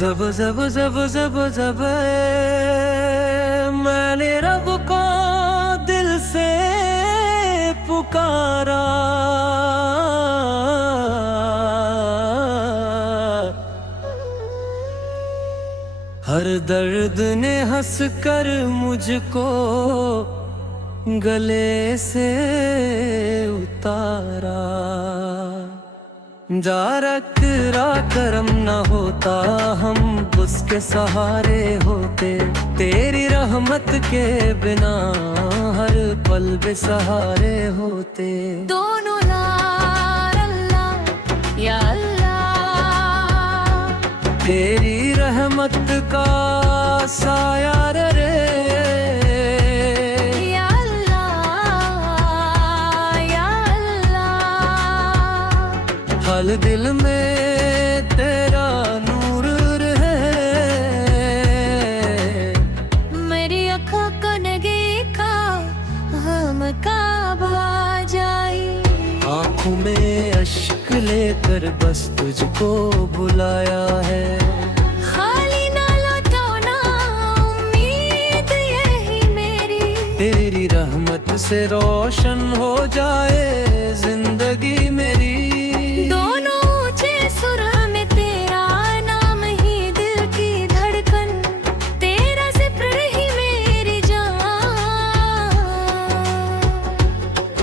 जब जब जब जब जब मैंने रब को दिल से पुकारा, हर दर्द ने हंस कर मुझको गले से उतारा। जा रखा करम न होता हम उसके सहारे होते, तेरी रहमत के बिना हर पल बेसहारे होते। दोनों लार अल्लाह या अल्लाह, तेरी रहमत का साया रे या अल्लाह या अल्लाह। हल दिल में तेरा नूर रहे, मेरी आँखों को नगे का हम काबा जाए। आँखों में अश्क लेकर बस तुझको बुलाया है। खाली ना लौटाना उम्मीद यही मेरी, तेरी रहमत से रोशन हो जाए जिंदगी मेरी। दोनों ऊंचे सुर में तेरा नाम ही दिल की धड़कन, तेरा जिक्र ही मेरी जान।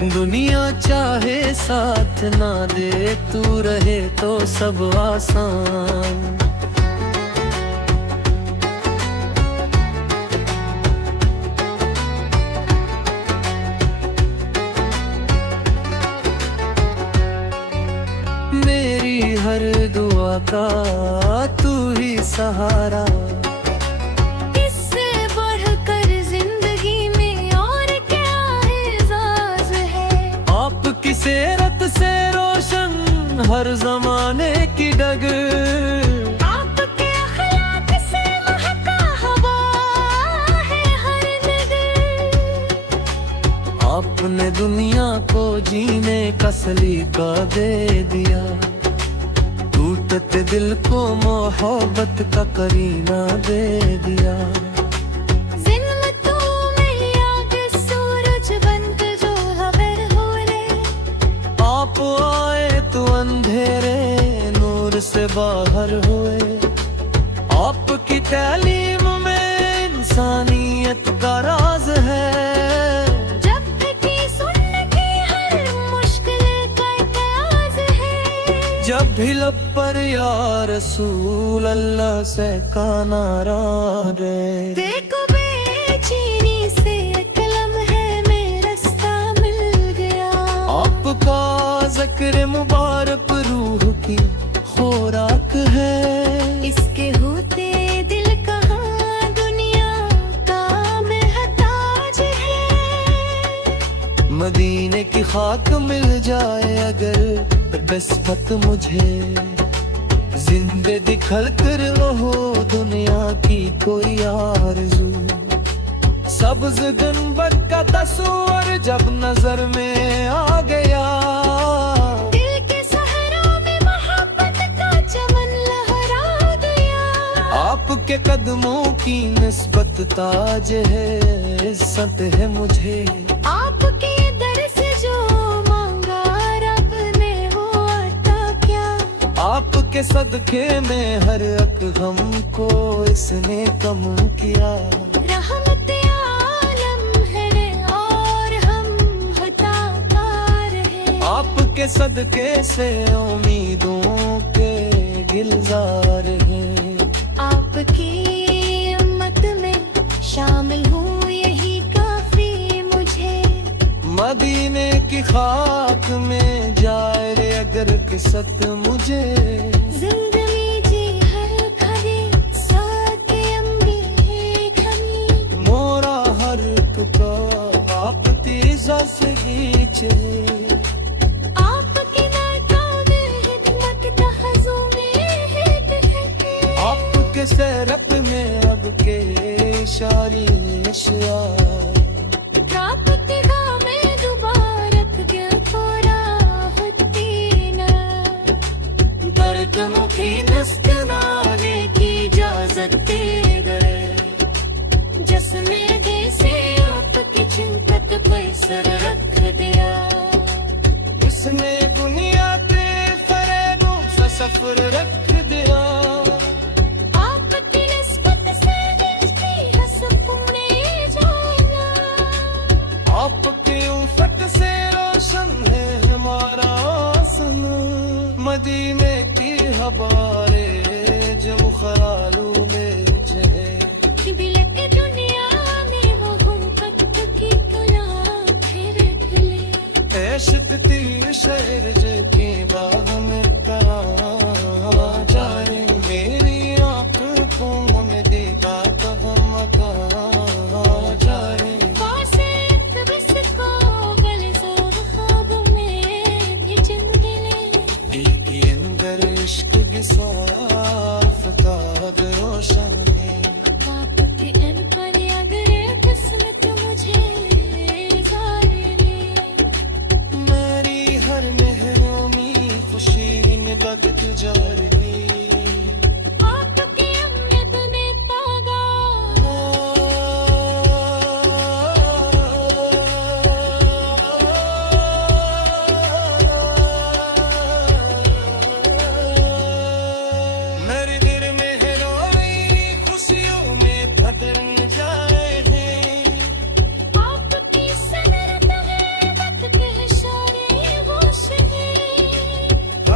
दुनिया चाहे साथ ना दे, तू रहे तो सब आसान। मेरी हर दुआ का तू ही सहारा, इससे बढ़कर जिंदगी में और क्या एजाज है। आपकी सेरत से रोशन हर जमाने की डगर, आपके अखलाक से महका हवा है हर नगर। आपने दुनिया को जीने का सलीका दे दिया, टूटते दिल को मोहब्बत का करीना दे दिया। जिल्लतों में आगे सूरज बनकर जो हबर हो रे, आप आए तो अंधेरे नूर से बाहर हुए। आपकी तालीम में इंसानियत का राज है, जब की सुन्नती हर मुश्किल का इतिहास है। जब भी लब पर या रसूल अल्लाह से का नारा दे। देखो बेचैनी से कलम है में रास्ता मिल गया। आपका ज़िक्र मुबारक रूह की खुराक है, इसके होते दिल कहाँ दुनिया का महताज है। मदीने की खाक मिल जाए अगर किस्मत मुझे, जिंदे दिखल कर हो दुनिया की कोई आरज़ू। सब्ज़ गुंबद का तस्वीर जब नजर में आ गया, दिल के सहरों में मोहब्बत का चमन लहरा गया। आपके कदमों की निस्बत ताज है, इज्जत है मुझे। आपके दर से जो मांगा रब ने वो अता क्या। आपके सदके में हर अक हमको इसने कम किया। रहमत आलम है और हम हताकार हैं। आपके सदके से उम्मीदों के गिलजार हैं। आपकी उम्मत में शामिल हूँ यही काफी मुझे। मदीने की खाक में जाए रे अगर किस्मत मुझे। जिंदगी जी हर खरी साके अम्बी खमी। मोरा हर टुका आप तीजा से खींचे। आपकी नाकाम हिदमत तहज़ुम में हिट है। आपके सरप में अब के शारी अशिया। रापतिगा में दुबारक गिर थोड़ा हत्ती न। दर्द मुखी नस्कनाने की आपके उल्फत से रोशन है हमारा सनम मदीने की हवारे जो खरालू में जहे बिलक दुनिया में वो गुंबद की तुला फिर ढले ऐशक तीर शहर की बाह में कहा जाए मेरी आंखों में देखा तो हम कहा जाए वासित बस को गलज़ोर ख्वाब में भी जम दिले एक अंदर इश्क की साफ़ताब रोशन है आपकी एम पर अगर किस्मत मुझे जारी मेरी हर महरोमी खुशी में बदत जार दी आपकी अम्मत में तागा मेरे दिल में हेरोई खुशियों में बदल जाए हैं आपकी सनरत है वक्त के इशारे होश है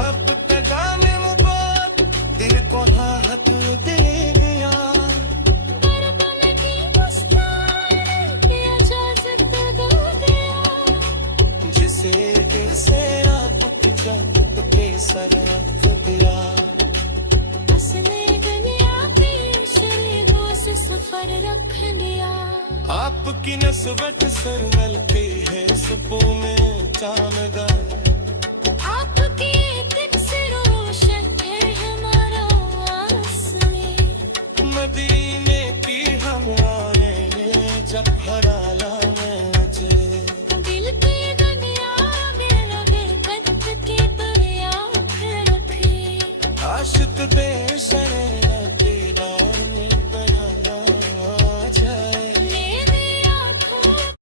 अब तक में मुबाद दिल को राहत दे गया करबल की मुस्कान की इजाजत दो दिया जिसे तेरा पुटका तो केसर दिया हंसने दुनिया की शरीरों से सफर रख लिया आपकी नस्बत सरमल की है सुबह में चामदान आपकी दिल से रोशन है हमारा आसमां मदीने की हवाएं जब हरा ला